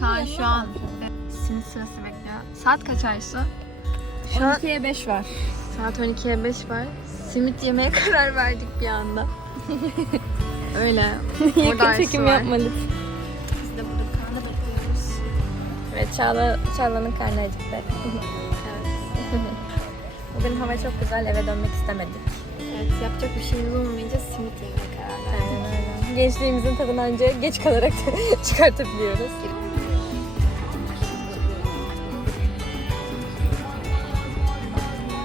Kaan şu an simit sırası bekliyor. Saat kaç Aysu? Şu an 12'ye 5 var. saat 12'ye 5 var. Simit yemeye karar verdik bir anda. Öyle. Yakın çekim yapmalıyız. Biz de burada Kaan'ı bekliyoruz. Evet Çağla, Çağla'nın karnı acıktı. Evet. Bugün hava çok güzel eve dönmek istemedik. evet. Yapacak bir şeyimiz olmayınca simit yemeye karar verdik. Aynen. Gençliğimizin tadını önce geç kalarak çıkartabiliyoruz.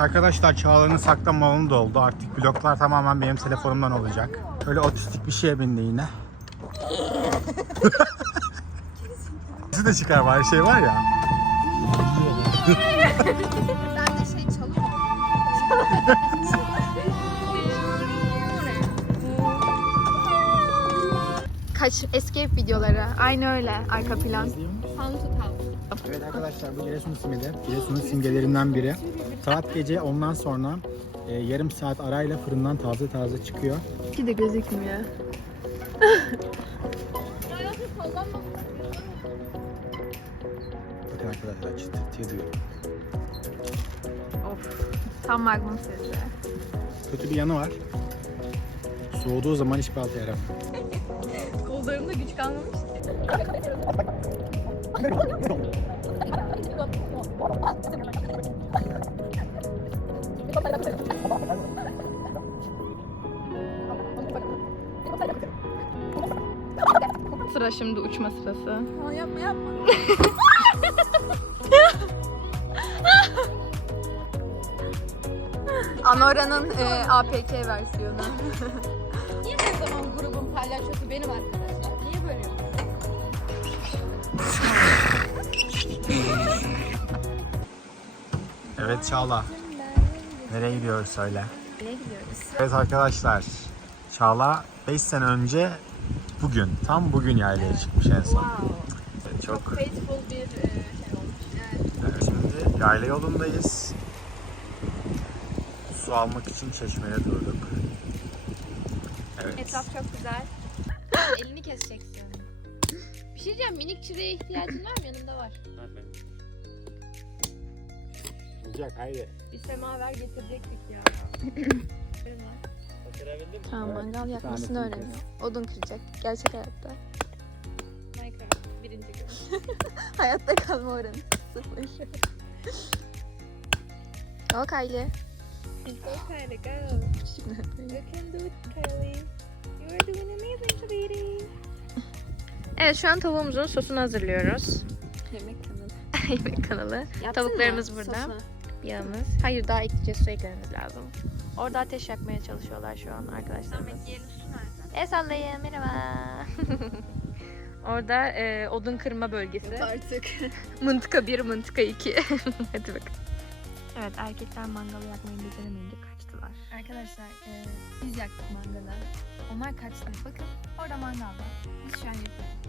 Arkadaşlar Çağla'nın saklanma alanı doldu. Artık bloklar tamamen benim telefonumdan olacak. Öyle otistik bir şeye bindi yine. Bizi de çıkar var şey var ya. Ben de şey çalıyorum. Kaç escape videoları. Aynı öyle arka plan. Evet arkadaşlar bu Giresun simidi. Giresun'un simgelerinden biri. Saat gece ondan sonra e, yarım saat arayla fırından taze taze çıkıyor. Ki de gözükmüyor. Bakın arkadaşlar çıt çıt diyor. Of. Tam magnum sesi. Kötü bir yanı var. Soğuduğu zaman hiçbir altı yaramıyor. Kollarımda güç kalmamış. Sıra şimdi uçma sırası. yapma yapma. Anora'nın e, APK versiyonu. Niye her zaman grubun palyaçosu benim arkadaşlar? Evet Çağla. Nereye gidiyoruz söyle. Nereye gidiyoruz? Evet arkadaşlar. Çağla 5 sene önce bugün, tam bugün yaylaya çıkmış en son. Evet, çok Faithful bir e, şey olmuş. Evet, şimdi yayla yolundayız. Su almak için çeşmeye durduk. Evet. Etraf çok güzel. Elini keseceksin. Bir şey diyeceğim minik çileğe ihtiyacın var mı? Yanımda var. Olacak haydi. Bir semaver getirecektik ya. Tamam mangal yakmasını Zahmetini öğreniyor. Odun kıracak. Gerçek hayatta. Minecraft birinci gün. Hayatta kalma oranı. Sıfır. Go Kylie. Go Kylie go. You can do it Kylie. You are doing amazing sweetie. Evet şu an tavuğumuzun sosunu hazırlıyoruz. Yemek kanalı. Yemek kanalı. Tavuklarımız burada. Yağımız. Hayır daha ekleyeceğiz su eklememiz lazım. Orada ateş yakmaya çalışıyorlar şu an arkadaşlarımız. El sallayın merhaba. Orada e, odun kırma bölgesi. Artık. Mıntıka 1, mıntıka 2. Hadi bak. Evet erkekler mangalı yakmayı beceremeyince kaçtılar. Arkadaşlar e, biz yaktık mangalı. Onlar kaçtı. Bakın orada mangal var. Biz şu an yapıyoruz.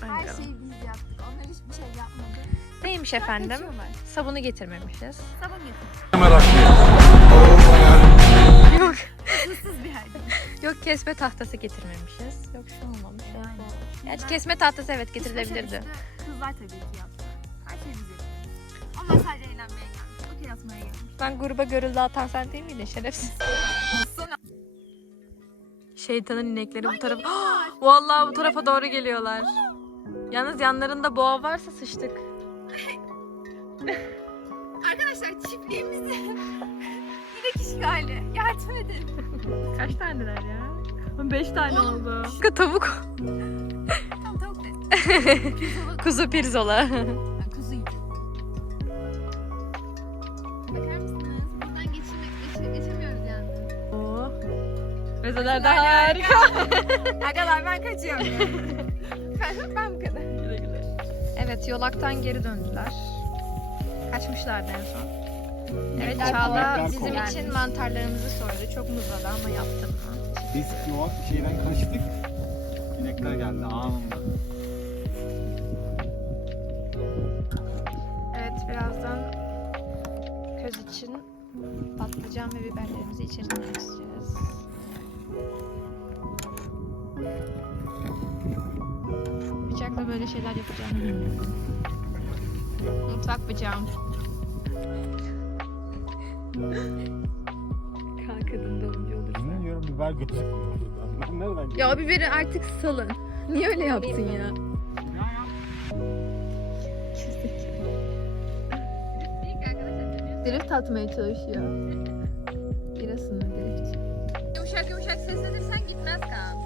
Her şeyi biz yaptık. Onlar hiçbir şey yapmadı. Neymiş efendim? Kaçıyorlar. Sabunu getirmemişiz. Sabun getir. Yok. Hırsız bir yerde. Yok kesme tahtası getirmemişiz. Yok şu olmamış. Yok, Yani. bu. Gerçi kesme tahtası evet getirilebilirdi. Kızlar tabii ki yaptı. Her şeyi biz yapıyoruz. Onlar sadece eğlenmeye atmaya gelmiş. Ben gruba görüldü atan sen değil miydin şerefsiz? Şeytanın inekleri bu tarafa... Vallahi bu tarafa doğru geliyorlar. Yalnız yanlarında boğa varsa sıçtık. Arkadaşlar çiftliğimizde inek işgali. Yardım edin. Kaç taneler ya? Beş tane Oğlum, oldu. Tavuk. Tamam tavuk de. Kuzu pirzola. Mezeler de harika. Arkadaşlar ben kaçıyorum. ben, ben bu kadar. Evet yolaktan geri döndüler. Kaçmışlardı en son. Evet Çağla bizim için mantarlarımızı soydu. Çok muzladı ama yaptı bunu. Biz yoğurt şeyden kaçtık. İnekler geldi anında. Evet birazdan köz için patlıcan ve biberlerimizi içerisine dökeceğiz. Böyle şeyler yapacağımı bilmiyorum. Mutfak bıçağım. Kalkadın davulcu olursa. Ne diyorum biber gözükmüyor nereden Ya biberi artık salın. Niye öyle yaptın ya? Drift atmaya çalışıyor. Birasını drift. Yumuşak yumuşak seslenirsen gitmez kan.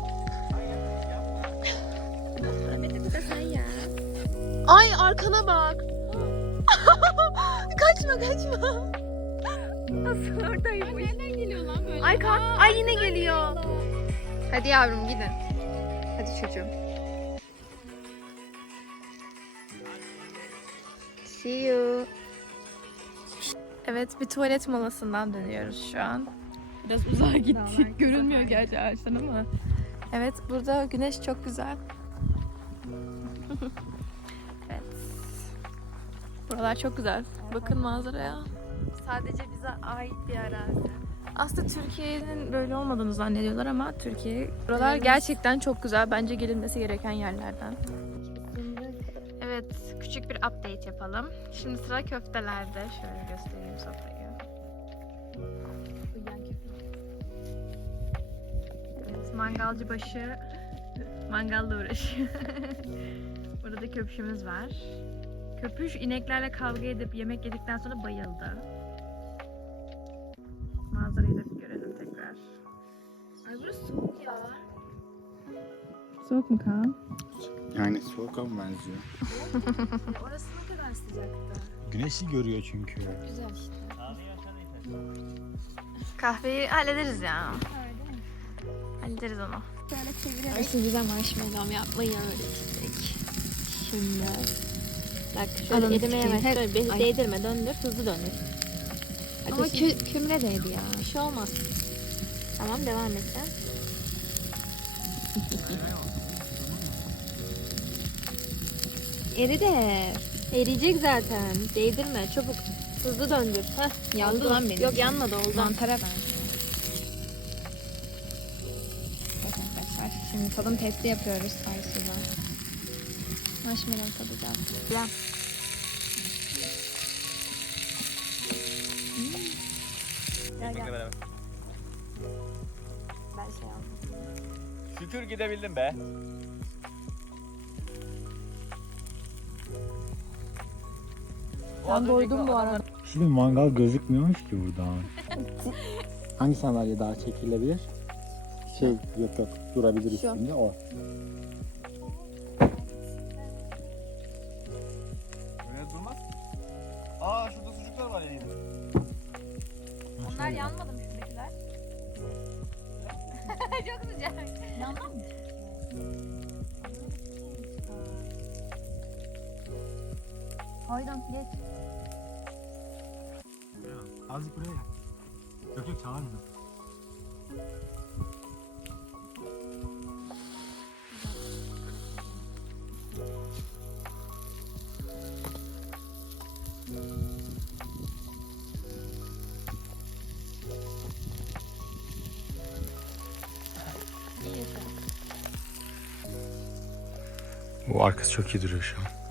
Ay arkana bak. kaçma kaçma. Nasıl oradaymış? Nereden geliyor lan böyle? Ay kalk. Ay yine geliyor. Hadi yavrum gidin. Hadi çocuğum. See you. Evet bir tuvalet molasından dönüyoruz şu an. Biraz uzağa gittik. Görünmüyor gerçi ağaçtan ama. Evet burada güneş çok güzel. evet. Buralar çok güzel. Bakın manzaraya. Sadece bize ait bir arazi. Aslında Türkiye'nin böyle olmadığını zannediyorlar ama Türkiye buralar gerçekten çok güzel. Bence gelinmesi gereken yerlerden. Evet, küçük bir update yapalım. Şimdi sıra köftelerde. Şöyle göstereyim sofrayı. Evet, mangalcı başı mangalla uğraşıyor. Da köpüşümüz var. Köpüş ineklerle kavga edip yemek yedikten sonra bayıldı. Manzarayı da bir görelim tekrar. Ay burası soğuk ya. Soğuk mu Kaan? Yani soğuk ama benziyor. Orası ne kadar sıcaktı. Güneşi görüyor çünkü. Güzel işte. Kahveyi hallederiz ya. Öyle mi? Hallederiz onu. Şöyle çevirerek. Asıl bize marshmallow yapmayı öğretecek. Şimdi. Bak şöyle Alın elime yavaş şöyle bir Ay. değdirme döndür hızlı döndür. Ama Ateşin- kü kümre değdi ya. bir şey olmaz. Tamam devam et sen. Eri de. Eriyecek zaten. Değdirme çabuk. Hızlı döndür. Heh, Yandı oldu. lan benim. Yok yanmadı oldu. Mantara benziyor. Şimdi tadım testi yapıyoruz Aysu'da. Marshmallow tadacağız. Ben şey aldım. Şükür gidebildim be. Ben doydum bu arada. Şimdi mangal gözükmüyormuş ki buradan. Hangi sandalye daha çekilebilir? Şey yok yok durabilir üstünde o. Koydum geç. Azıcık buraya. Yok yok çağırmadım. Bu arkası çok iyi duruyor şu an.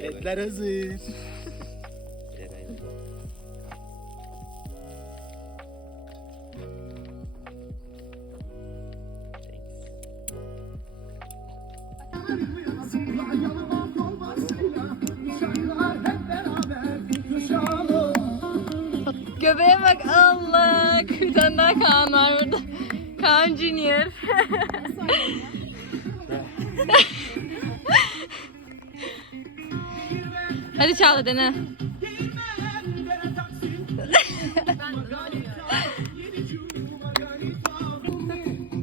Etler hazır. Göbeğe bak Allah. Bir tane daha Kaan var burada. Kaan Junior. Hadi Çağla dene.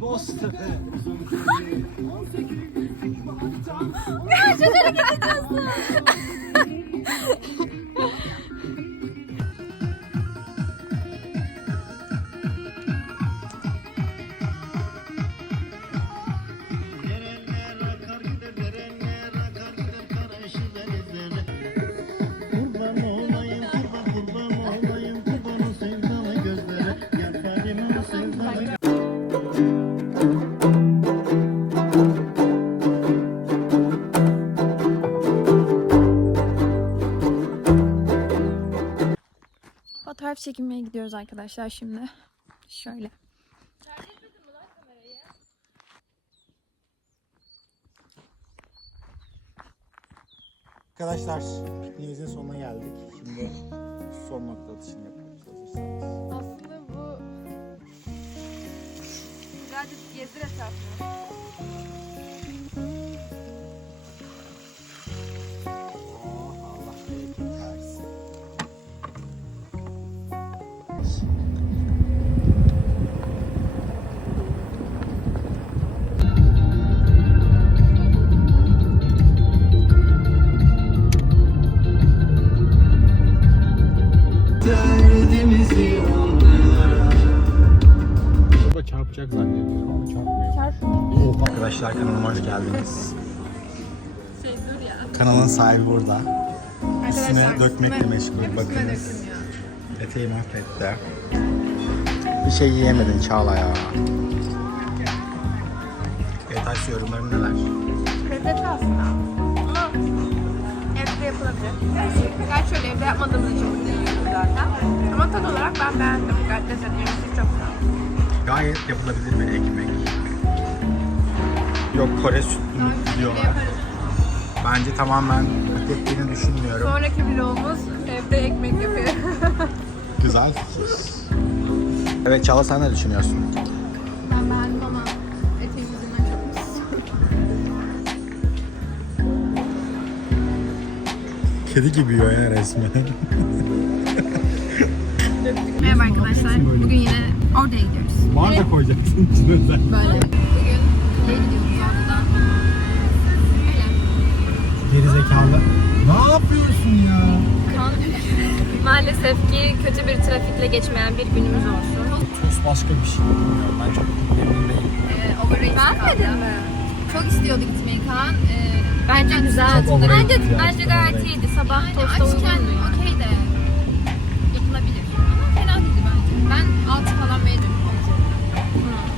Dostum. Fotoğraf çekilmeye gidiyoruz arkadaşlar şimdi. Şöyle. Arkadaşlar pikniğimizin sonuna geldik. Şimdi son nokta atışını yapıyoruz hazırsanız. Aslında bu birazcık gezdir etrafını. Çarpacak zannediyorum ama çarpmıyor. Oh, arkadaşlar kanalıma hoş geldiniz. Kanalın sahibi burada. Üstüne dökmekle meşgul. Bakınız. Eteği mahvetti. Bir şey yiyemedin Çağla ya. Evet Ayşe yorumların neler? Lezzetli aslında. Ama evde yapılabilir. Gerçi şöyle evde yapmadığımız için zaten. Ama tat olarak ben beğendim. Gayet lezzetli. Çok güzel. Gayet yapılabilir bir ekmek. Yok Kore sütlü diyorlar. Bence tamamen hak ettiğini düşünmüyorum. Sonraki vlogumuz evde ekmek yapıyor. Güzel fikir. Evet Çağla sen ne düşünüyorsun? ben beğendim ama eteğim yüzünden çok mutsuzum. Kedi gibi yiyor ya resmen. Merhaba arkadaşlar. Bugün yine oraya gidiyoruz. Var da koyacaksın için özel. Böyle. Bugün gidiyoruz orada Geri zekalı. Ne yapıyorsun ya? Maalesef ki kötü bir trafikle geçmeyen bir günümüz olsun. Tost başka bir şey. Bilmiyorum ben çok memnun değilim. e, overrated kaldı. Çok istiyordu gitmeyi Kaan. E, Bence güzel. Çok overrated Bence, ya. bence gayet iyiydi. Sabah yani tosta açken uygundu. okey de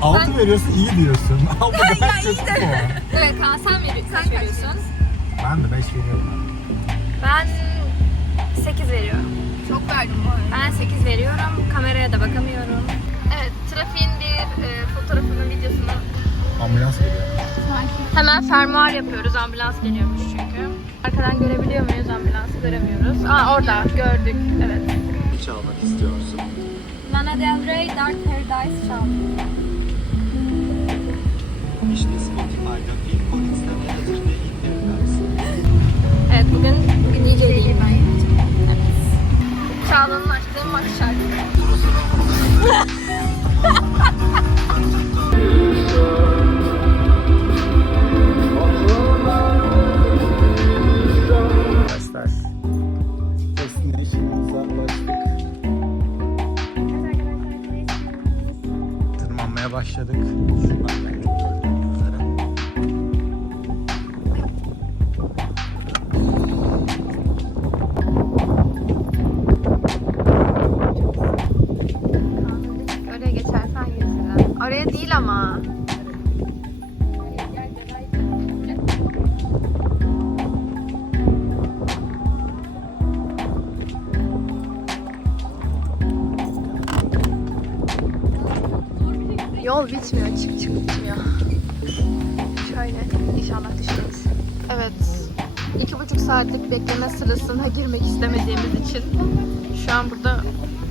Altı veriyorsun iyi diyorsun. Ama ben çok bu. Evet Kaan sen mi kaç veriyorsun? Ben de 5 veriyorum. Ben 8 veriyorum. Çok verdim bu arada. Ben 8 veriyorum. Kameraya da bakamıyorum. Evet, trafiğin bir e, fotoğrafını, videosunu Ambulans geliyor. hemen fermuar yapıyoruz. Ambulans geliyormuş çünkü. Arkadan görebiliyor muyuz ambulansı? Göremiyoruz. Aa orada gördük. Evet. Çalmak istiyorsun. Lana Del Rey Dark Paradise çaldı. Yol bitmiyor, çık çık bitmiyor. Şöyle, inşallah düşmeyiz. Evet, iki buçuk saatlik bekleme sırasına girmek istemediğimiz için şu an burada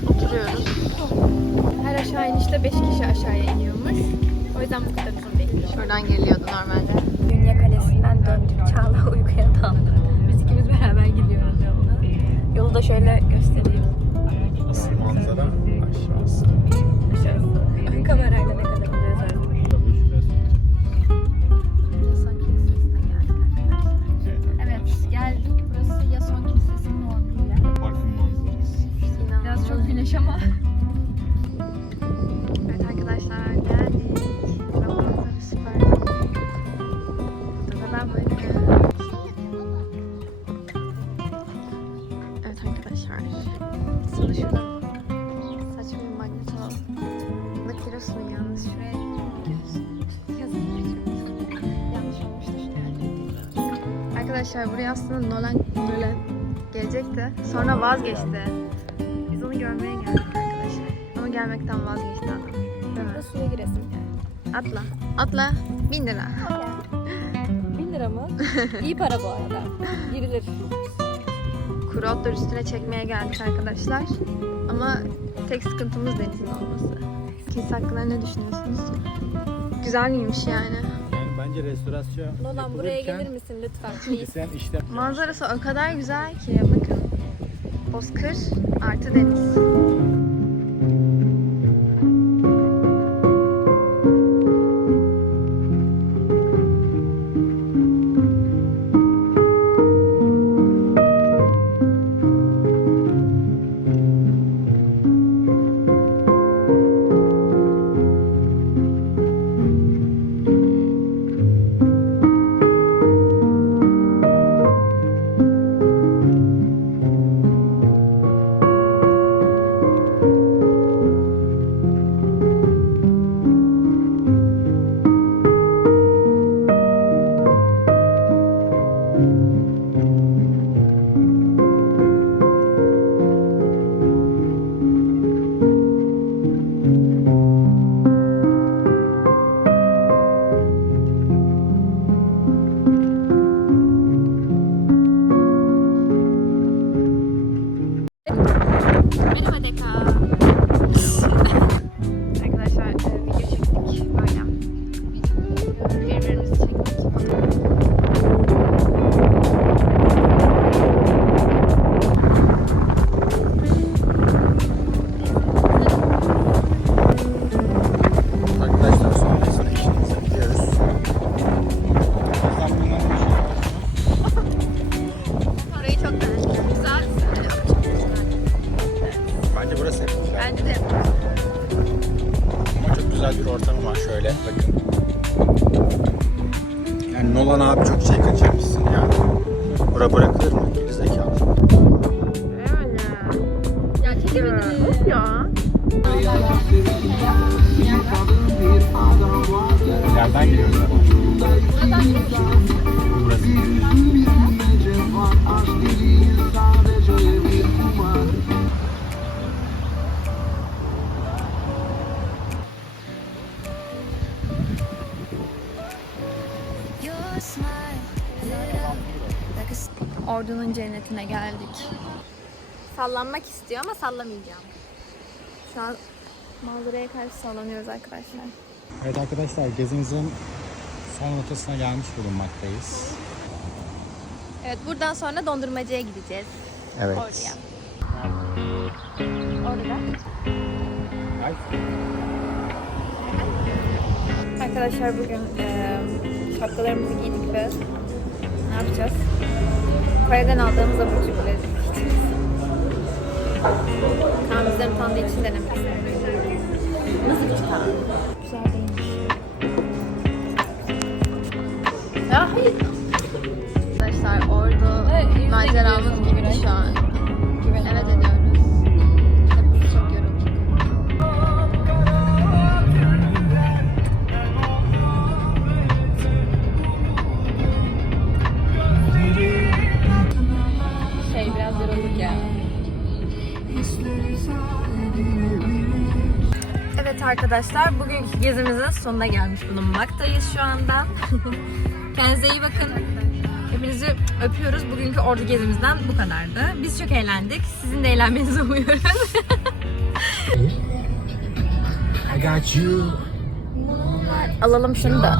oturuyoruz. Her aşağı inişte 5 kişi aşağıya iniyormuş. O yüzden bu kadar uzun değil. Şuradan geliyordu normalde. Dünya Kalesi'nden döndük. Çağla uykuya daldı. Biz ikimiz beraber gidiyoruz yolda. Yolu da şöyle göstereyim. Burada kilosunun yalnız şuraya yazılmış. Yanlış olmuştu şuraya. Arkadaşlar buraya aslında Nolan, Nolan gelecekti. Sonra vazgeçti. Biz olduğunu görmeye geldik arkadaşlar. Ama gelmekten vazgeçti adam. Mi? Suya giresim. Atla. Atla. Bin lira. 1000 lira mı? İyi para bu arada. Girilir. Kuru otlar üstüne çekmeye geldik arkadaşlar. Ama tek sıkıntımız denizin olması. Siz hakkında ne düşünüyorsunuz? Güzel miymiş yani? Yani bence restorasyon Nolan buraya gelir misin lütfen? Please. Sen işte Manzarası o kadar güzel ki bakın. Bozkır artı deniz. Ya. Nereden geliyoruz ama? Burası. Ordunun cennetine geldik. Sallanmak istiyor ama sallamayacağım. Şu an manzaraya karşı sallanıyoruz arkadaşlar. Evet arkadaşlar gezimizin son noktasına gelmiş bulunmaktayız. Evet buradan sonra dondurmacıya gideceğiz. Evet. Oraya. Orada. Ay. Arkadaşlar bugün e, şapkalarımızı giydik ve ne yapacağız? Kore'den aldığımız abur cuburları. Kaan bizden utandığı için denemek istedim. Nasıl bir çıkan? Güzel değilmiş. Ya hayır. Arkadaşlar orada maceramız bitti şu an. Arkadaşlar bugünkü gezimizin sonuna gelmiş bulunmaktayız şu anda. Kendinize iyi bakın. Hepinizi öpüyoruz. Bugünkü ordu gezimizden bu kadardı. Biz çok eğlendik. Sizin de eğlenmenizi umuyoruz. Alalım şunu da.